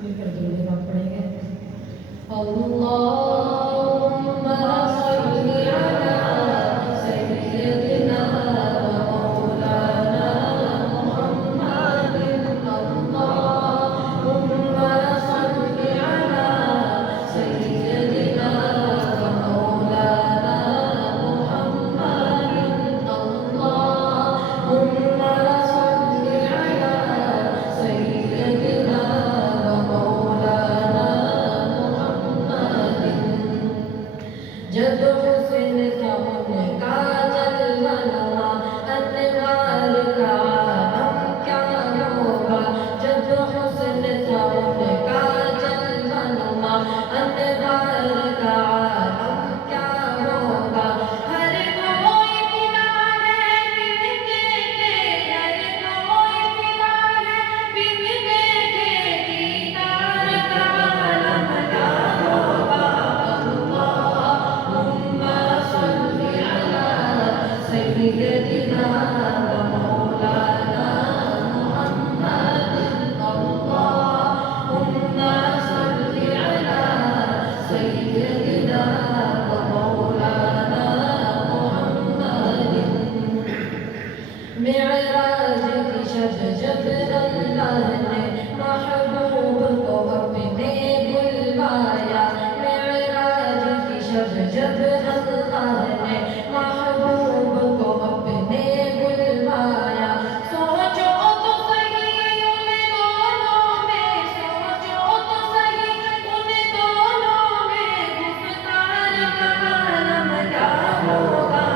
मिलकर दुरूद पाक पढ़ेंगे। अल्लाहुम्मा सल्ली अला सय्यिदिना व मौलाना मुहम्मदिन। अल्लाहुम्मा सल्ली अला सय्यिदिना व मौलाना मुहम्मदिन। अल्लाहुम्मा सल्ली अला सय्यिदिना व मौलाना मुहम्मदिन। जब हुस्न था उनका जलवनुमा, अनवार का आलम क्या होगा। जब हुस्न था उनका जलवनुमा, अनवार का आलम क्या होगा। हर कोई फिदा है बिन देखे, हर कोई फिदा है बिन देखे, दीदार का आलम क्या होगा। अल्लाहुम्मा सल्ली अला सय्यिदिना व मौलाना मुहम्मदिन। अल्लाहुम्मा सल्ली अला सय्यिदिना व मौलाना मुहम्मदिन। मेराज की शब जब अल्लाह ने महबूब को अपने बुलवाया, मेराज की शब जब अल्लाह ने महबूब को अपने बुलवाया। सोचो तो सही उन दोनों में, सोचो तो सही उन दोनों में, गुफ्तार का आलम क्या होगा।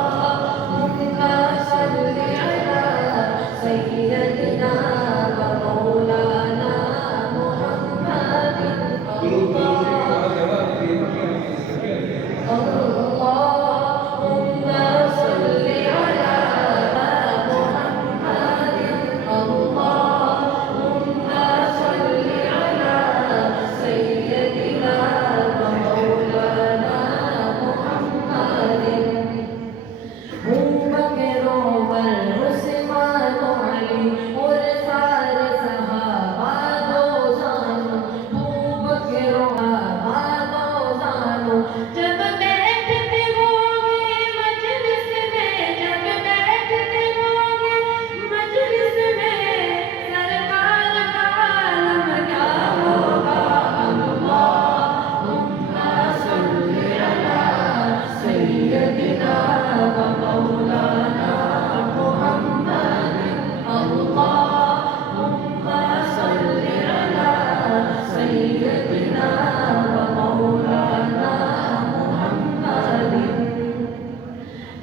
अल्लाहुम्मा सल्ली अला सय्यिदिना व मौलाना मुहम्मदिन। अल्लाहुम्मा सल्ली अला मुहम्मदिन। अल्लाहुम्मा सल्ली अला सय्यिदिना व मौलाना मुहम्मदिन। उस्मान अली और सारे सहाबा दो जानो, खूब करो आबादो जानो। जब बैठते होंगे मजलिस में, जब बैठते होंगे मजलिस में, सरकार का आलम क्या होगा। अल्लाहुम्मा सल्ली अला सय्यिदिना व मौलाना मुहम्मदिन। अल्लाहुम्मा सल्ली अला सय्यिदिना व मौलाना मुहम्मदिन।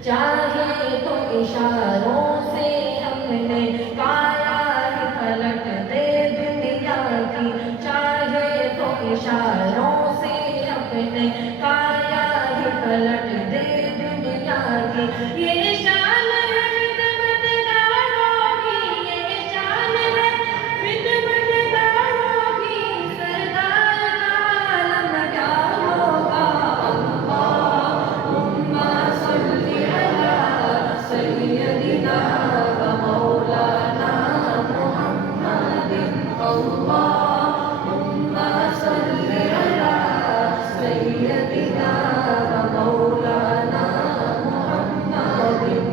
चाहे तो इशारों से हमने काया ही पलट दे दुनिया की, चाहे तो इशारों से अपने काया ही पलट दे दुनिया की। ये शान है खिदमतगारों की, ये शान है खिदमतगारों की, सरदार का आलम क्या होगा। अल्लाहुम्मा सल्ली अला सय्यिदिना व मौलाना मुहम्मदिन। अल्लाहुम्मा सल्ली अला सय्यिदिना व मौलाना मुहम्मदिन।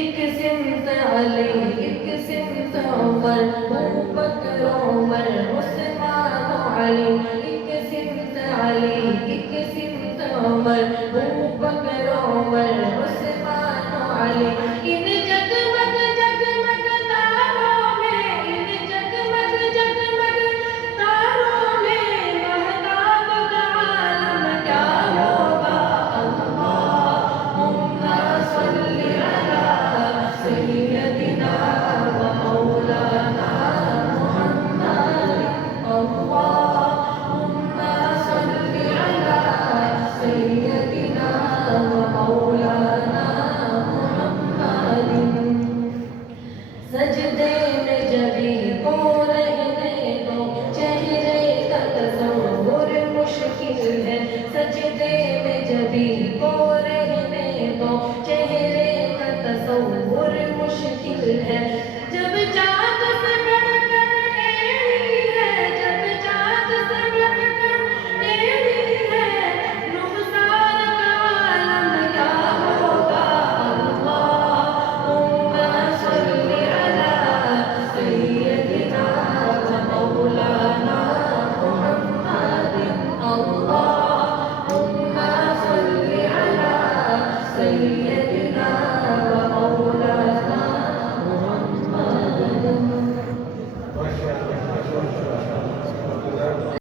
एक सिमत अली, एक सिमत उमर, अबू बकर उमर उस्मान अली। एक सिमत अली, एक सिमत उमर, अबू बकर उमर उस्मान अली। इन जगमग जगमग तारों में, इन जगमग जगमग तारों में, महताब का आलम क्या होगा। अल्लाहुम्मा सल्ली अला सय्यिदिना व मौलाना मुहम्मदिन। अल्लाहुम्मा सल्ली अला सय्यिदिना व मौलाना मुहम्मदिन। सैयद